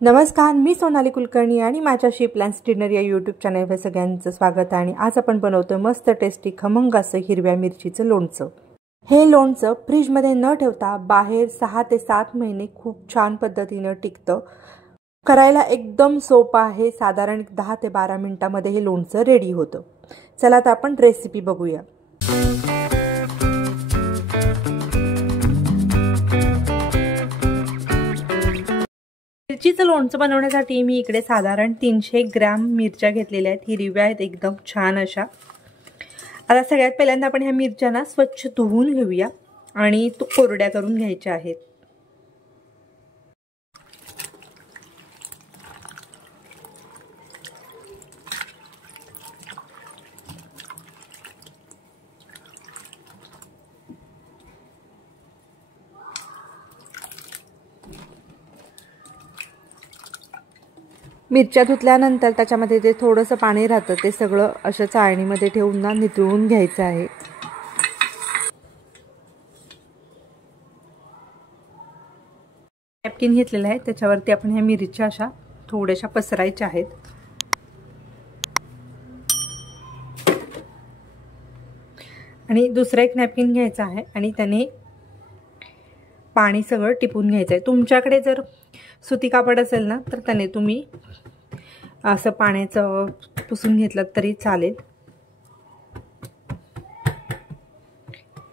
नमस्कार, मी सोनाली कुलकर्णी आणि माझ्या शी प्लॅन्स डिनर या यूट्यूब चॅनलवर सगळ्यांचं स्वागत आहे. आणि आज आपण बनवतोय मस्त टेस्टी खमंग असं हिरव्या मिरचीचं लोणचं. हे लोणचं फ्रीजमध्ये न ठेवता बाहेर 6 ते 7 महिने खूप छान पद्धतीनं टिकतं. करायला एकदम सोपं आहे. साधारण 10 ते 12 मिनिटांमध्ये हे लोणचं रेडी होतं. चला तर आपण रेसिपी बघूया. मिरचीचं लोणचं बनवण्यासाठी मी इकडे साधारण 300 ग्रॅम मिरच्या घेतलेल्या आहेत. हिरव्या आहेत एकदम छान अशा. आता सगळ्यात पहिल्यांदा आपण ह्या मिरच्यांना स्वच्छ धुवून घेऊया आणि कोरड्या करून घ्यायच्या आहेत. मिरच्या धुतल्यानंतर त्याच्यामध्ये जे थोडंसं पाणी राहतं ते सगळं अशा चाळणीमध्ये ठेवून ना नितळून घ्यायचं आहे. नॅपकिन घेतलेलं आहे, त्याच्यावरती आपण ह्या मिरच्या अशा थोड्याशा पसरायच्या आहेत. आणि दुसरा एक नॅपकिन घ्यायचा आहे आणि त्याने पाणी सगळं टिपून घ्यायचं आहे. तुमच्याकडे जर सुती कापड असेल ना तर त्याने तुम्ही असं पाण्याचं पुसून घेतलं तरी चालेल.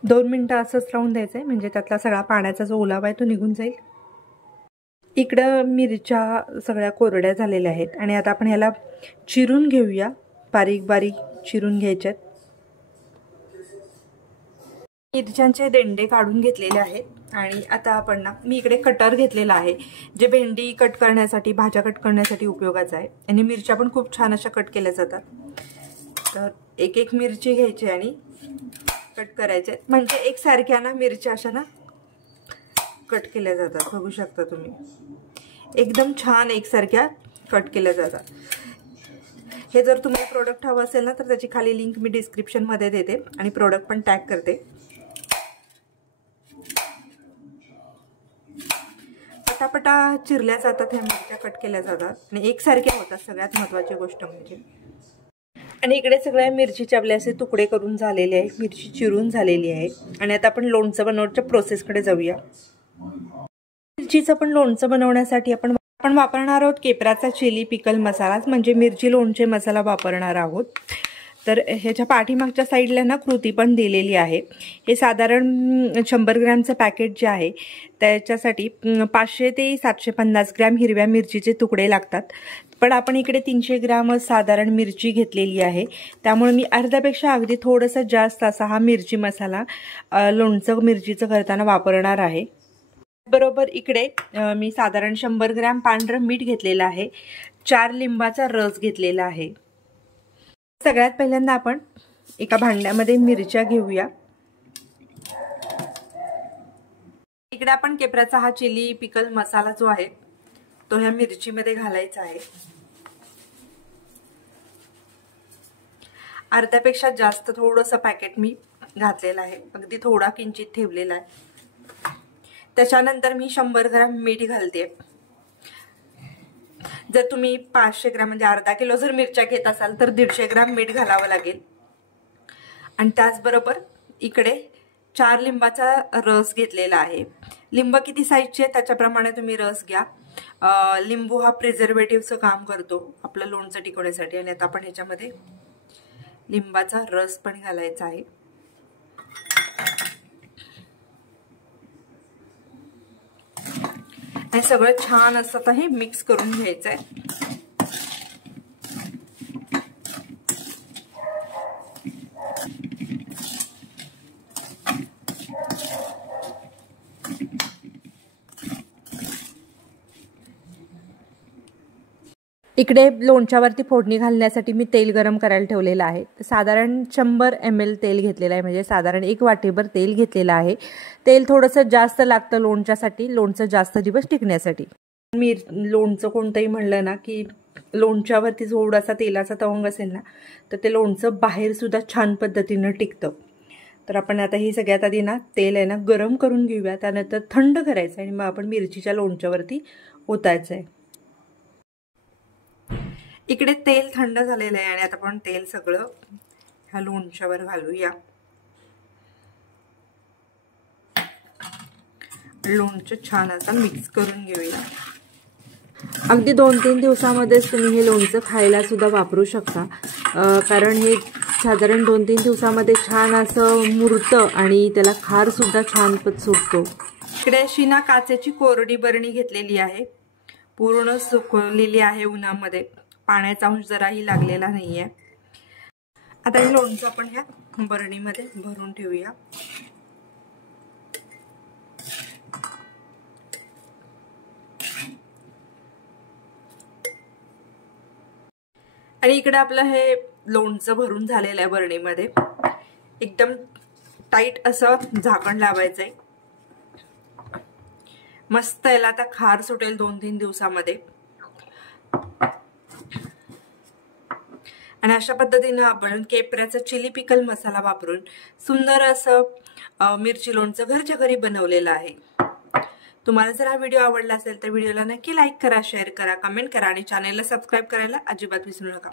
2 मिनिटं असंच राहून द्यायचं आहे, म्हणजे त्यातला सगळा पाण्याचा जो ओलावा आहे तो निघून जाईल. इकडं मिरच्या सगळ्या कोरड्या झालेल्या आहेत आणि आता आपण ह्याला चिरून घेऊया. बारीक बारीक चिरून घ्यायच्यात. मिरच्यांचे देंडे काढून घेतलेले आहेत आणि आता आपण ना मी इकडे कटर घेतलेला आहे, जे भेंडी कट करण्यासाठी, भाज्या कट करण्यासाठी उपयोगाचं आहे. आणि मिरच्या पण खूप छान अशा कट केल्या जातात. तर एक एक मिरची घ्यायची आणि कट करायचे, म्हणजे एकसारख्या ना मिरच्या अशा ना कट केल्या जातात. बघू शकता तुम्ही, एकदम छान एकसारख्या कट केल्या जातात. हे जर तुम्हाला प्रोडक्ट हवं असेल ना तर त्याची खाली लिंक मी डिस्क्रिप्शनमध्ये देते आणि प्रोडक्ट पण टॅग करते. पटापटा चिरल्या जातात, ह्या मिरच्या कट केल्या जातात आणि एकसारख्या होतात, सगळ्यात महत्त्वाची गोष्ट म्हणजे. आणि इकडे सगळ्या मिरचीचे आपले असे तुकडे करून झालेले आहे, मिरची चिरून झालेली आहे. आणि आता आपण लोणचं बनवण्याच्या प्रोसेसकडे जाऊया. मिरचीचं पण लोणचं बनवण्यासाठी आपण वापरणार आहोत केपराचा चिली पिकल मसाला, म्हणजे मिरची लोणचे मसाला वापरणार आहोत. तर ह्याच्या पाठीमागच्या साईडला ना कृती पण दिलेली आहे. हे साधारण 100 ग्रॅमचं पॅकेट जे आहे त्याच्यासाठी 500 ते 750 ग्रॅम हिरव्या मिरचीचे तुकडे लागतात. पण आपण इकडे 300 ग्रॅम साधारण मिरची घेतलेली आहे, त्यामुळे मी अर्ध्यापेक्षा अगदी थोडंसं जास्त असा हा मिरची मसाला लोणचं मिरचीचं करताना वापरणार आहे. बरोबर इकडे मी साधारण 100 ग्रॅम पांढरं मीठ घेतलेलं आहे. 4 लिंबाचा रस घेतलेला आहे. सगळ्यात पहिल्यांदा आपण एका भांड्यामध्ये मिरच्या घेऊया. इकडे आपण केपराचा हा चिली पिकल मसाला जो आहे तो ह्या मिरचीमध्ये घालायचा आहे. अर्ध्यापेक्षा जास्त थोडंसं पॅकेट मी घातलेलं आहे, अगदी थोडा किंचित ठेवलेला आहे. त्याच्यानंतर मी 100 ग्रॅम मीठ घालते. जर तुम्ही 500 ग्रॅम म्हणजे अर्धा किलो जर मिरच्या घेत असाल तर 150 ग्रॅम मीठ घालावं लागेल. आणि त्याचबरोबर इकडे 4 लिंबाचा रस घेतलेला आहे. लिंब किती साईजचे आहे त्याच्याप्रमाणे तुम्ही रस घ्या. लिंबू हा प्रिझर्वेटिव्हचं काम करतो आपलं लोणचं टिकवण्यासाठी. आणि आता आपण ह्याच्यामध्ये लिंबाचा रस पण घालायचा आहे. हे सगळं छान असं आता हे मिक्स करून घ्यायचं आहे. इकडे लोणच्यावरती फोडणी घालण्यासाठी मी तेल गरम करायला ठेवलेलं आहे. साधारण 100 ml तेल घेतलेलं आहे, म्हणजे साधारण 1 वाटीभर तेल घेतलेलं आहे. तेल थोडंसं जास्त लागतं लोणच्यासाठी, लोणचं जास्त दिवस टिकण्यासाठी. मी लोणचं कोणतंही म्हणलं ना की लोणच्यावरती थोडासा तेलाचा तवंग असेल ना तर ते लोणचं बाहेर सुद्धा छान पद्धतीनं टिकतं. तर आपण आता ही सगळ्यात आधी ना तेल आहे ना गरम करून घेऊया, त्यानंतर थंड करायचं आणि मग आपण मिरचीच्या लोणच्यावरती ओतायचं आहे. इकडे तेल थंड झालेलं आहे आणि आता आपण तेल सगळं ह्या लोणच्यावर घालूया। लोणचं छान आता मिक्स करून घेऊया। अगदी 2-3 दिवसामध्येच तुम्ही हे लोणचं खायला सुद्धा वापरू शकता, कारण हे साधारण 2-3 दिवसामध्ये छान असं मुरतं आणि त्याला खार सुद्धा छान सुटतो। इकडे अशी ना काचेची कोरडी बरणी घेतलेली आहे, पूर्ण सुकवलेली आहे उन्हामध्ये, पाण्याचा अंश जराही लागलेला नाहीये। आता हे लोणचं आपण ह्या बरणीमध्ये भरून ठेवूया। आणि इकडे आपलं हे लोणचं भरून झालेलं आहे बरणीमध्ये। एकदम टाईट असं झाकण लावायचंय, मस्त याला आता खार सुटेल 2-3 दिवसामध्ये। आणि अशा पद्धतीने आपण केपऱ्याचा चिली पिकल मसाला वापरून सुंदर असं मिरची लोणचं घरच्या घरी बनवलेलं आहे। तुम्हाला जर हा व्हिडिओ आवडला असेल तर व्हिडिओला नक्की लाईक करा, शेअर करा, कमेंट करा आणि चॅनलला सबस्क्राईब करायला अजिबात विसरू नका।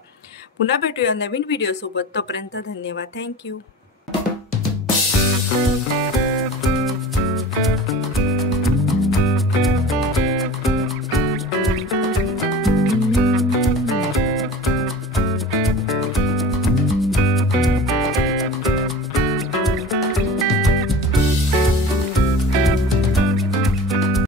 पुन्हा भेटूया नवीन व्हिडिओ सोबत, तोपर्यंत धन्यवाद, थँक्यू।